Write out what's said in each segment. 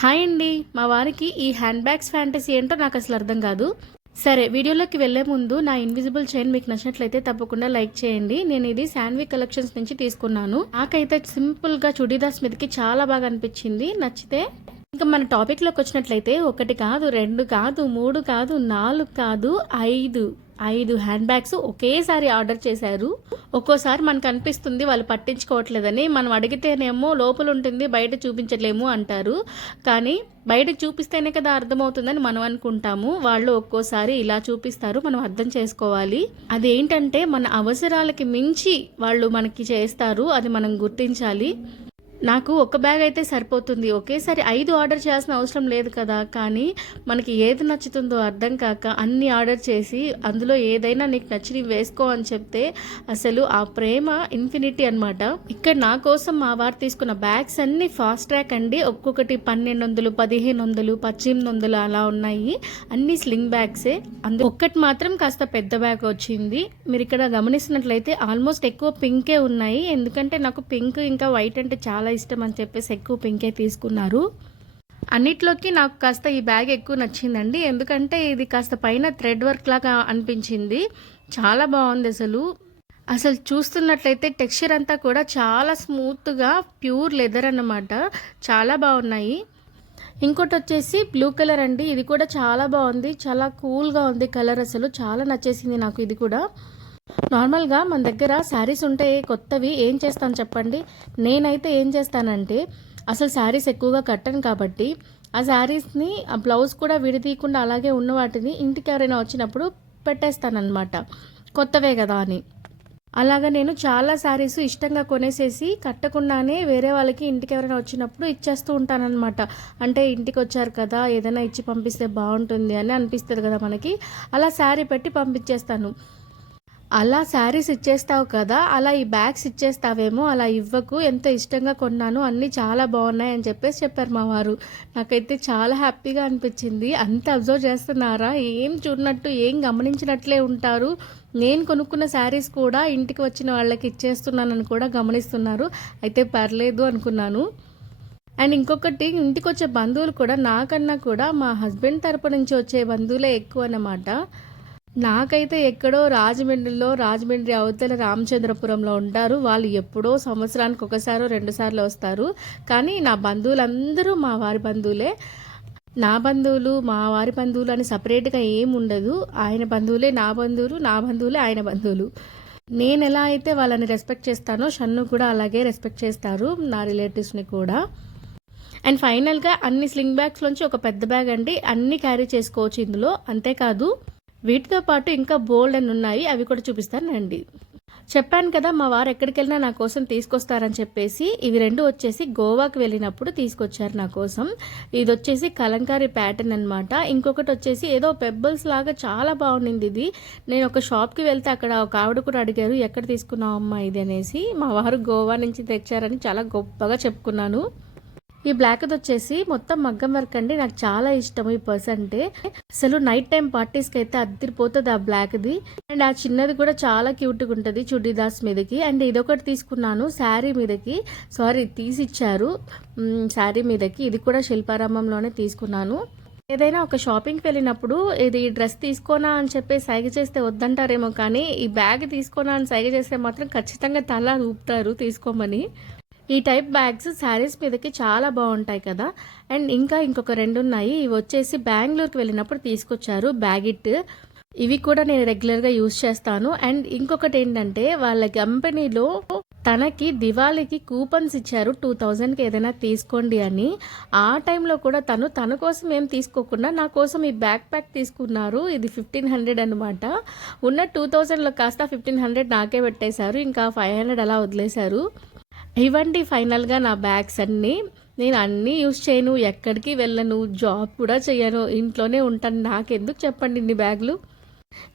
Hi అండి. మా వారికి ఈ హ్యాండ్ బ్యాగ్స్ ఫ్యాంటసీ ఏంటో నాకు అసలు అర్థం కాదు. సరే, వీడియోలోకి వెళ్లే ముందు నా ఇన్విజిబుల్ చైన్ మీకు నచ్చినట్లయితే తప్పకుండా లైక్ చేయండి. నేను ఇది శాన్వి కలెక్షన్స్ నుంచి తీసుకున్నాను. నాకైతే సింపుల్గా చుడీదార్స్ మీదకి చాలా బాగా అనిపించింది. నచ్చితే ఇంకా మన టాపిక్లోకి వచ్చినట్లయితే 1 కాదు, 2 కాదు, 3 కాదు, 4 కాదు, 5 హ్యాండ్ బ్యాగ్స్ ఒకేసారి ఆర్డర్ చేశారు. ఒక్కోసారి మనకు అనిపిస్తుంది వాళ్ళు పట్టించుకోవట్లేదని. మనం అడిగితేనేమో లోపల ఉంటుంది, బయట చూపించలేము అంటారు. కానీ బయటకు చూపిస్తేనే కదా అర్థమవుతుందని మనం అనుకుంటాము. వాళ్ళు ఒక్కోసారి ఇలా చూపిస్తారు, మనం అర్థం చేసుకోవాలి. అదేంటంటే మన అవసరాలకి మించి వాళ్ళు మనకి చేస్తారు, అది మనం గుర్తించాలి. నాకు ఒక బ్యాగ్ అయితే సరిపోతుంది, ఒకేసారి 5 ఆర్డర్ చేయాల్సిన అవసరం లేదు కదా. కానీ మనకి ఏది నచ్చుతుందో అర్థం కాక అన్ని ఆర్డర్ చేసి అందులో ఏదైనా నీకు నచ్చి వేసుకో అని చెప్తే అసలు ఆ ప్రేమ ఇన్ఫినిటీ అనమాట. ఇక్కడ నా కోసం మా వారు తీసుకున్న బ్యాగ్స్ అన్ని ఫాస్ట్ ట్రాక్ అండి. ఒక్కొక్కటి 1200, 1500, 1800 అలా ఉన్నాయి. అన్ని స్లింగ్ బ్యాగ్సే. ఒక్కటి మాత్రం కాస్త పెద్ద బ్యాగ్ వచ్చింది. మీరు ఇక్కడ గమనిస్తున్నట్లయితే ఆల్మోస్ట్ ఎక్కువ పింకే ఉన్నాయి. ఎందుకంటే నాకు పింక్ ఇంకా వైట్ అంటే చాలా ఇష్టం అని చెప్పేసి ఎక్కువ పింకే తీసుకున్నారు. అన్నిట్లోకి నాకు కాస్త ఈ బ్యాగ్ ఎక్కువ నచ్చిందండి. ఎందుకంటే ఇది కాస్త పైన థ్రెడ్ వర్క్ లాగా అనిపించింది. చాలా బాగుంది. అసలు చూస్తున్నట్లయితే టెక్స్చర్ అంతా కూడా చాలా స్మూత్గా ప్యూర్ లెదర్ అన్నమాట. చాలా బాగున్నాయి. ఇంకోటి వచ్చేసి బ్లూ కలర్ అండి. ఇది కూడా చాలా బాగుంది, చాలా కూల్గా ఉంది కలర్. అసలు చాలా నచ్చేసింది నాకు ఇది కూడా. నార్మల్గా మన దగ్గర శారీస్ ఉంటే కొత్తవి ఏం చేస్తాను చెప్పండి. నేనైతే ఏం చేస్తానంటే అసలు శారీస్ ఎక్కువగా కట్టను కాబట్టి ఆ శారీస్ని ఆ బ్లౌజ్ కూడా విడదీయకుండా అలాగే ఉన్న వాటిని ఇంటికి ఎవరైనా వచ్చినప్పుడు పెట్టేస్తానన్నమాట, కొత్తవే కదా అని. అలాగా నేను చాలా శారీస్ ఇష్టంగా కొనేసేసి కట్టకుండానే వేరే వాళ్ళకి ఇంటికి ఎవరైనా వచ్చినప్పుడు ఇచ్చేస్తూ ఉంటానన్నమాట. అంటే ఇంటికి వచ్చారు కదా, ఏదైనా ఇచ్చి పంపిస్తే బాగుంటుంది అని అనిపిస్తుంది కదా మనకి. అలా శారీ పెట్టి పంపించేస్తాను. అలా శారీస్ ఇచ్చేస్తావు కదా, అలా ఈ బ్యాగ్స్ ఇచ్చేస్తావేమో, అలా ఇవ్వకు, ఎంతో ఇష్టంగా కొన్నాను, అన్నీ చాలా బాగున్నాయి అని చెప్పారు మా వారు. నాకైతే చాలా హ్యాపీగా అనిపించింది. అంత అబ్జర్వ్ చేస్తున్నారా, ఏం చూడనట్టు ఏం గమనించినట్లే ఉంటారు. నేను కొనుక్కున్న శారీస్ కూడా ఇంటికి వచ్చిన వాళ్ళకి ఇచ్చేస్తున్నానని కూడా గమనిస్తున్నారు. అయితే పర్లేదు అనుకున్నాను. అండ్ ఇంకొకటి, ఇంటికి వచ్చే బంధువులు కూడా నాకన్నా కూడా మా హస్బెండ్ తరపు నుంచి వచ్చే బంధువులే ఎక్కువ అన్నమాట. నాకైతే ఎక్కడో రాజమండ్రి అవతల రామచంద్రపురంలో ఉంటారు. వాళ్ళు ఎప్పుడో సంవత్సరానికి ఒకసారో 2 సార్లు వస్తారు. కానీ నా బంధువులందరూ మా వారి బంధువులే. నా బంధువులు మా వారి బంధువులు అని సపరేట్గా ఏమి ఉండదు. ఆయన బంధువులే నా బంధువులు, నా బంధువులే ఆయన బంధువులు. నేను ఎలా అయితే వాళ్ళని రెస్పెక్ట్ చేస్తానో షన్ను కూడా అలాగే రెస్పెక్ట్ చేస్తారు, నా రిలేటివ్స్ని కూడా. అండ్ ఫైనల్గా అన్ని స్లింగ్ బ్యాగ్స్లోంచి ఒక పెద్ద బ్యాగ్ అండి. అన్నీ క్యారీ చేసుకోవచ్చు ఇందులో. అంతేకాదు వీటితో పాటు ఇంకా బోల్డ్ అని ఉన్నాయి, అవి కూడా చూపిస్తానండి. చెప్పాను కదా మా వారు ఎక్కడికి వెళ్ళినా నా కోసం తీసుకొస్తారని చెప్పేసి. ఇవి 2 వచ్చేసి గోవాకి వెళ్ళినప్పుడు తీసుకొచ్చారు నా కోసం. ఇది వచ్చేసి కలంకారీ ప్యాటర్న్ అనమాట. ఇంకొకటి వచ్చేసి ఏదో పెబ్బల్స్ లాగా చాలా బాగుండింది ఇది. నేను ఒక షాప్కి వెళ్తే అక్కడ ఒక ఆవిడ కూడా అడిగారు, ఎక్కడ తీసుకున్నావు అమ్మా ఇది అనేసి. మా వారు గోవా నుంచి తెచ్చారని చాలా గొప్పగా చెప్పుకున్నాను. ఈ బ్లాక్ వచ్చేసి మొత్తం మగ్గం వర్క్ అండి. నాకు చాలా ఇష్టం ఈ పర్స్ అంటే. అసలు నైట్ టైం పార్టీస్కి అయితే అద్దరిపోతుంది ఆ బ్లాక్ది. అండ్ ఆ చిన్నది కూడా చాలా క్యూట్గా ఉంటుంది చుడీదార్స్ మీదకి. అండ్ ఇదొకటి తీసుకున్నాను శారీ మీదకి, తీసిచ్చారు శారీ మీదకి. ఇది కూడా శిల్పారామంలోనే తీసుకున్నాను. ఏదైనా ఒక షాపింగ్కి వెళ్ళినప్పుడు ఇది డ్రెస్ తీసుకోనా అని చెప్పి సైగ చేస్తే వద్దంటారేమో, కానీ ఈ బ్యాగ్ తీసుకోనా అని సైగ చేస్తే మాత్రం ఖచ్చితంగా తల ఊపుతారు తీసుకోమని. ఈ టైప్ బ్యాగ్స్ శారీస్ మీదకి చాలా బాగుంటాయి కదా. అండ్ ఇంకొక 2 ఉన్నాయి. ఇవి వచ్చేసి బెంగళూరుకి వెళ్ళినప్పుడు తీసుకొచ్చారు బ్యాగిట్. ఇవి కూడా నేను రెగ్యులర్గా యూజ్ చేస్తాను. అండ్ ఇంకొకటి ఏంటంటే వాళ్ళ కంపెనీలో తనకి దివాళీకి కూపన్స్ ఇచ్చారు 2000కి ఏదైనా తీసుకోండి అని. ఆ టైంలో కూడా తన కోసం ఏం తీసుకోకుండా నా కోసం ఈ బ్యాక్ ప్యాక్ తీసుకున్నారు. ఇది 1500 అనమాట. ఉన్న 2000లో కాస్త 1500 నాకే పెట్టేశారు. ఇంకా 500 అలా వదిలేశారు. ఇవ్వండి ఫైనల్గా నా బ్యాగ్స్ అన్నీ. నేను అన్నీ యూజ్ చేయను, ఎక్కడికి వెళ్ళను, జాబ్ కూడా చేయను, ఇంట్లోనే ఉంటాను. నాకెందుకు చెప్పండి ఇన్ని బ్యాగులు.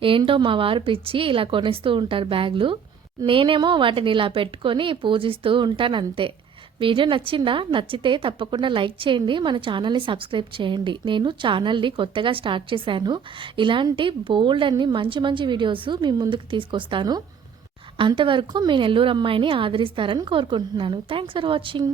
ఏంటో మా వారు పిచ్చి ఇలా కొనేస్తూ ఉంటారు బ్యాగులు. నేనేమో వాటిని ఇలా పెట్టుకొని పూజిస్తూ ఉంటాను అంతే. వీడియో నచ్చిందా? నచ్చితే తప్పకుండా లైక్ చేయండి, మన ఛానల్ని సబ్స్క్రైబ్ చేయండి. నేను ఛానల్ని కొత్తగా స్టార్ట్ చేశాను. ఇలాంటి బోల్డ్ అన్ని మంచి వీడియోస్ మీ ముందుకు తీసుకొస్తాను. అంతవరకు మీ నెల్లూరు అమ్మాయిని ఆదరిస్తారని కోరుకుంటున్నాను. Thanks for watching.